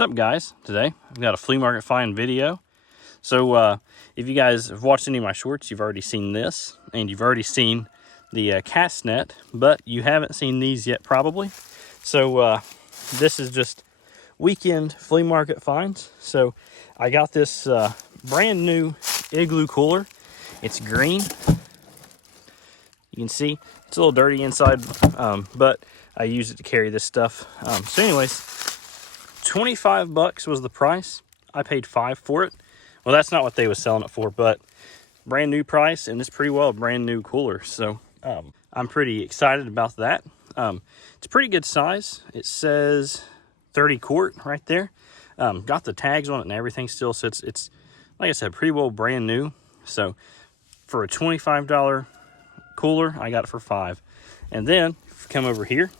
What's up, guys? Today I've got a flea market find video. So if you guys have watched any of my shorts, you've already seen this, and you've already seen the cast net, but you haven't seen these yet probably. So this is just weekend flea market finds. So I got this brand new igloo cooler. It's green. You can see it's a little dirty inside, but I use it to carry this stuff. So anyways, 25 bucks was the price. I paid $5 for it. Well, that's not what they was selling it for, but brand new price, and it's pretty well a brand new cooler. So I'm pretty excited about that. It's a pretty good size. It says 30 quart right there. Got the tags on it and everything still, so it's like I said, pretty well brand new. So for a $25 cooler, I got it for $5. And then if you come over here,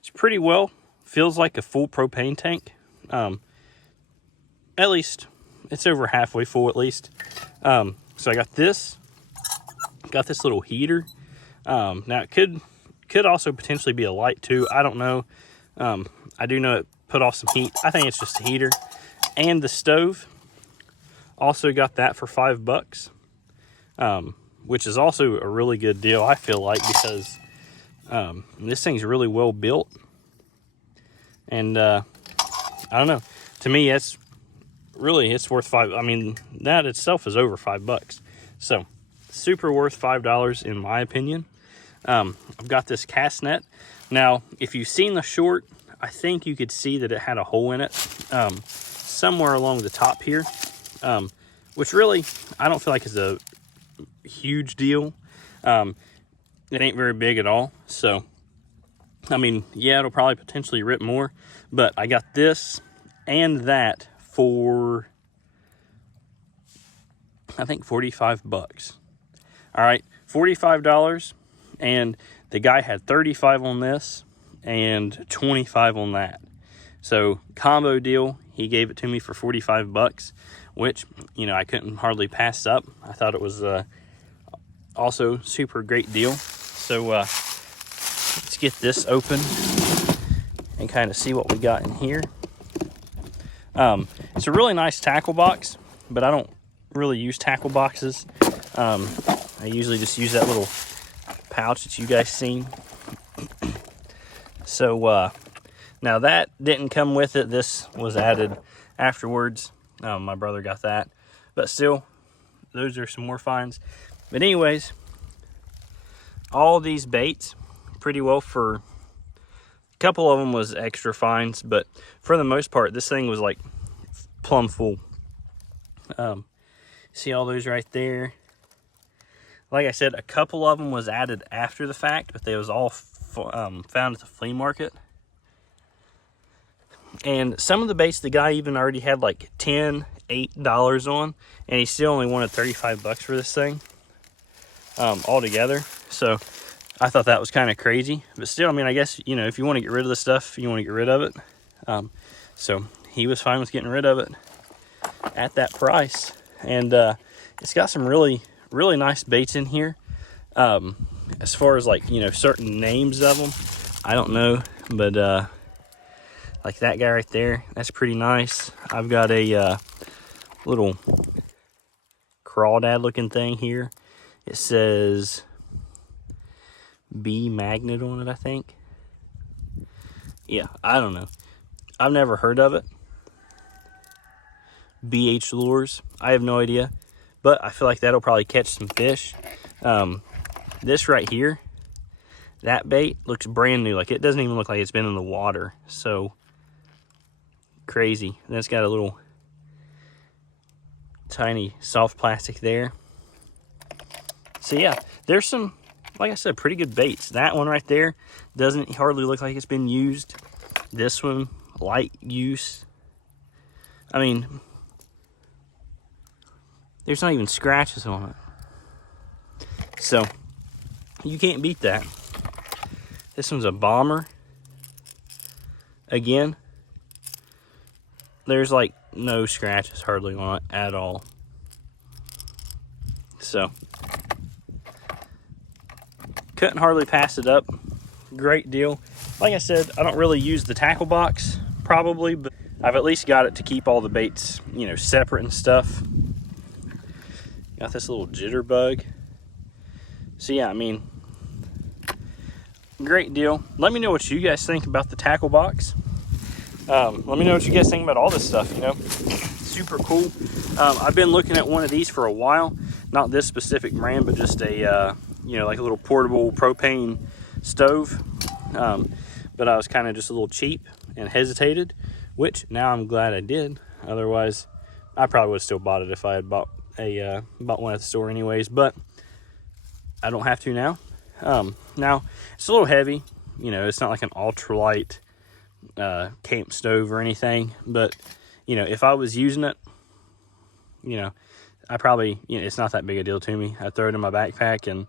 it's pretty well, feels like a full propane tank. At least it's over halfway full at least. So I got this little heater. Now it could also potentially be a light too. I don't know. I do know it put off some heat. I think it's just a heater. And the stove, also got that for $5, which is also a really good deal, I feel like, because this thing's really well built. And I don't know, to me it's worth $5. I mean, that itself is over $5. So super worth $5 in my opinion. I've got this cast net. Now if you've seen the short, I think you could see that it had a hole in it somewhere along the top here, which really I don't feel like is a huge deal. It ain't very big at all. So I mean, yeah, it'll probably potentially rip more, but I got this and that for, I think, 45 bucks. All right, $45, and the guy had 35 on this and 25 on that. So combo deal, he gave it to me for 45 bucks, which, you know, I couldn't hardly pass up. I thought it was also super great deal. So let's get this open and kind of see what we got in here. It's a really nice tackle box, but I don't really use tackle boxes. I usually just use that little pouch that you guys seen. So now that didn't come with it. This was added afterwards. My brother got that, but still, those are some more finds. But anyways, all these baits pretty well, for a couple of them was extra finds, but for the most part this thing was like plumb full. See all those right there? Like I said, a couple of them was added after the fact, but they was all found at the flea market. And some of the baits the guy even already had like $10, $8 on, and he still only wanted 35 bucks for this thing altogether. So I thought that was kind of crazy, but still, I mean, I guess, you know, if you want to get rid of the stuff, you want to get rid of it. So he was fine with getting rid of it at that price. And it's got some really, really nice baits in here. As far as, like, you know, certain names of them, I don't know, but like that guy right there, that's pretty nice. I've got a little crawdad looking thing here. It says B magnet on it, I think. Yeah, I don't know. I've never heard of it. BH lures, I have no idea, but I feel like that'll probably catch some fish. This right here, that bait looks brand new. Like, it doesn't even look like it's been in the water. So crazy. And it's got a little tiny soft plastic there. So yeah, there's some, like I said, pretty good baits. That one right there doesn't hardly look like it's been used. This one, light use. I mean, there's not even scratches on it. So you can't beat that. This one's a bomber. Again, there's like no scratches hardly on it at all. So couldn't hardly pass it up. Great deal. Like I said, I don't really use the tackle box probably, but I've at least got it to keep all the baits, you know, separate and stuff. Got this little jitterbug. So yeah, I mean, great deal. Let me know what you guys think about the tackle box. Let me know what you guys think about all this stuff, you know. Super cool. I've been looking at one of these for a while. Not this specific brand, but just a, you know, like a little portable propane stove. But I was kind of just a little cheap and hesitated, which now I'm glad I did. Otherwise, I probably would have still bought it if I had bought one at the store anyways, but I don't have to now. Now, it's a little heavy. You know, it's not like an ultralight camp stove or anything, but, you know, if I was using it, you know, I probably, you know, it's not that big a deal to me. I throw it in my backpack, and,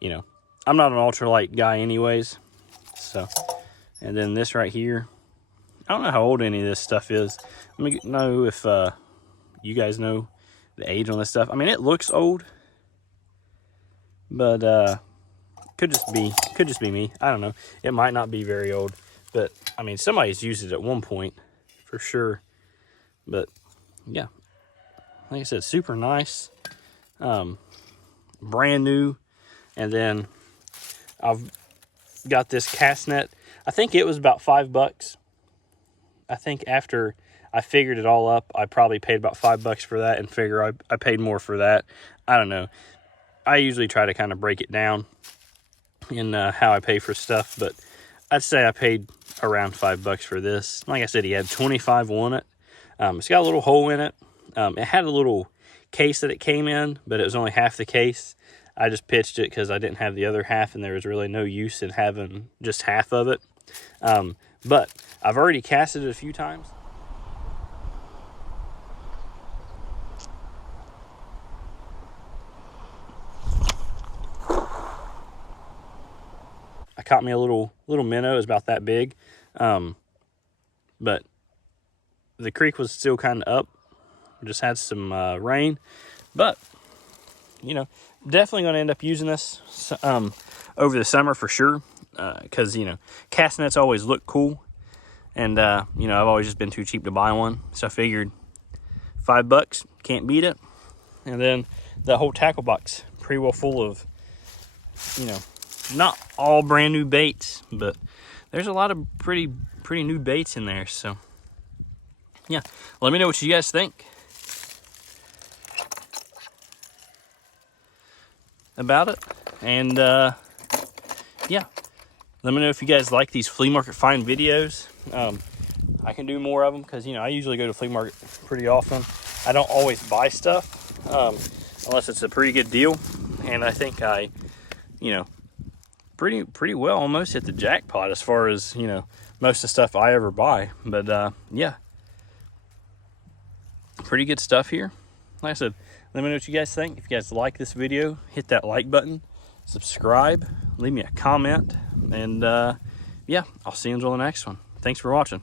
you know, I'm not an ultralight guy anyways. So, and then this right here, I don't know how old any of this stuff is. Let me know if you guys know the age on this stuff. I mean, it looks old, but could just be me. I don't know. It might not be very old, but I mean, somebody's used it at one point for sure. But yeah, like I said, super nice, brand new. And then I've got this cast net. I think it was about $5. I think after I figured it all up, I probably paid about $5 for that, and figure I paid more for that. I don't know. I usually try to kind of break it down in how I pay for stuff, but I'd say I paid around $5 for this. Like I said, he had 25 on it. It's got a little hole in it. It had a little case that it came in, but it was only half the case. I just pitched it because I didn't have the other half, and there was really no use in having just half of it. But I've already casted it a few times. I caught me a little minnow. It was about that big, but the creek was still kind of up. We just had some rain, but you know, definitely going to end up using this over the summer for sure, because you know, cast nets always look cool, and you know, I've always just been too cheap to buy one, so I figured $5, can't beat it. And then the whole tackle box pretty well full of, you know, not all brand new baits, but there's a lot of pretty new baits in there. So yeah, let me know what you guys think about it. And yeah, let me know if you guys like these flea market find videos. I can do more of them because, you know, I usually go to flea market pretty often. I don't always buy stuff unless it's a pretty good deal, and I think I, you know, pretty well almost hit the jackpot as far as, you know, most of the stuff I ever buy. But yeah, pretty good stuff here. Like I said, let me know what you guys think. If you guys like this video, hit that like button, subscribe, leave me a comment, and yeah, I'll see you until the next one. Thanks for watching.